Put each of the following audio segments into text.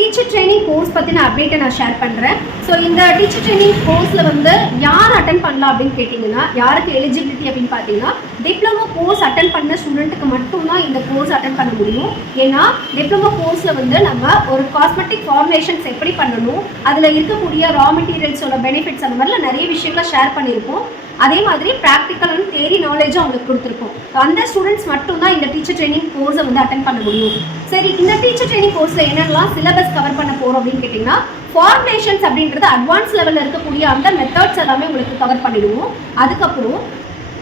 Teacher training course பற்றின அப்டேட்டை நான் ஷேர் பண்ணுறேன். ஸோ இந்த டீச்சர் ட்ரைனிங் கோர்ஸில் வந்து யார் அட்டன் பண்ணலாம் அப்படின்னு கேட்டிங்கன்னா, யாருக்கு எலிஜிபிலிட்டி அப்படின்னு பார்த்தீங்கன்னா, டிப்ளமோ கோர்ஸ் அட்டன் பண்ண ஸ்டூடெண்ட்டுக்கு மட்டும்தான் இந்த கோர்ஸ் அட்டன் பண்ண முடியும். ஏன்னா டிப்ளமோ கோர்ஸில் வந்து நம்ம ஒரு காஸ்மெட்டிக் ஃபார்முலேஷன்ஸ் எப்படி பண்ணணும், அதில் இருக்கக்கூடிய ரா மெட்டீரியல்ஸோட பெனிஃபிட்ஸ் அந்த மாதிரிலாம் நிறைய விஷயங்களை ஷேர் பண்ணியிருக்கோம். அதே மாதிரி ப்ராக்டிக்கல் அண்ட் தியரி நாலேஜும் அவங்களுக்கு கொடுத்துருக்கோம். அந்த ஸ்டூடெண்ட்ஸ் மட்டும்தான் இந்த டீச்சர் ட்ரைனிங் கோர்ஸை வந்து அட்டன் பண்ண முடியும். சரி, இந்த டீச்சர் ட்ரைனிங் கோர்ஸில் என்னெல்லாம் சிலபஸ் கவர் பண்ண போகிறோம் அப்படின்னு கேட்டிங்கன்னா, ஃபார்முலேஷன்ஸ் அப்படின்றது அட்வான்ஸ் லெவலில் இருக்கக்கூடிய அந்த மெத்தட்ஸ் எல்லாமே உங்களுக்கு கவர் பண்ணிடுவோம். அதுக்கப்புறம்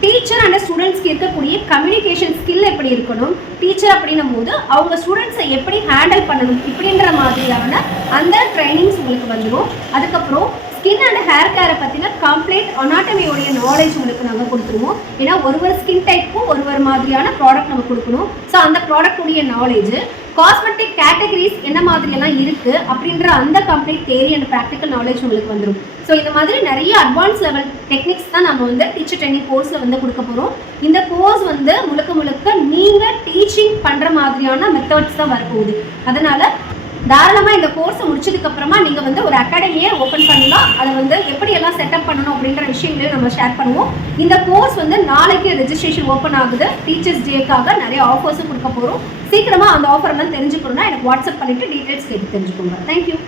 டீச்சர் அண்ட் ஸ்டூடெண்ட்ஸ்க்கு இருக்கக்கூடிய கம்யூனிகேஷன் ஸ்கில் எப்படி இருக்கணும், டீச்சர் அப்படின்னும் போது அவங்க ஸ்டூடெண்ட்ஸை எப்படி ஹேண்டில் பண்ணணும், இப்படின்ற மாதிரியான அந்த ட்ரைனிங்ஸ் உங்களுக்கு வந்துடும். அதுக்கப்புறம் ஸ்கின் அண்ட் ஹேர் கேரை பற்றின கம்ப்ளீட் அனாட்டமியோடைய நாலேஜ் உங்களுக்கு நாங்கள் கொடுத்துருவோம். ஏன்னா ஒரு ஸ்கின் டைப்புக்கும் ஒரு மாதிரியான ப்ராடக்ட் நம்ம கொடுக்கணும். ஸோ அந்த ப்ராடக்டுடைய நாலேஜ், காஸ்மெட்டிக் கேட்டகரிஸ் என்ன மாதிரியெல்லாம் இருக்குது அப்படின்ற அந்த complete theory and practical knowledge உங்களுக்கு வந்துடும். ஸோ இந்த மாதிரி நிறைய அட்வான்ஸ் லெவல் டெக்னிக்ஸ் தான் நம்ம வந்து டீச்சர் ட்ரைனிங் கோர்ஸில் வந்து கொடுக்க போகிறோம். இந்த கோர்ஸ் வந்து முழுக்க நீங்கள் டீச்சிங் பண்ணுற மாதிரியான மெத்தட்ஸ் தான் வரப்போகுது. அதனால் தாராளமாக இந்த கோர்ஸை முடிச்சதுக்கப்புறமா நீங்கள் வந்து ஒரு அகாடமியை ஓப்பன் பண்ணலாம். அதை வந்து எப்படியெல்லாம் செட்டப் பண்ணணும் அப்படின்ற விஷயங்களையும் நம்ம ஷேர் பண்ணுவோம். இந்த கோர்ஸ் வந்து நாளைக்கு ரெஜிஸ்ட்ரேஷன் ஓப்பன் ஆகுது. டீச்சர்ஸ் டேக்காக நிறைய ஆஃபர்ஸும் கொடுக்க போகிறோம். சீக்கிரமாக அந்த ஆஃபர்லாம் தெரிஞ்சுக்கணும்னா எனக்கு வாட்ஸ்அப் பண்ணிவிட்டு டீட்டெயில்ஸ் கேட்டு தெரிஞ்சுக்கோங்க. தேங்க்யூ.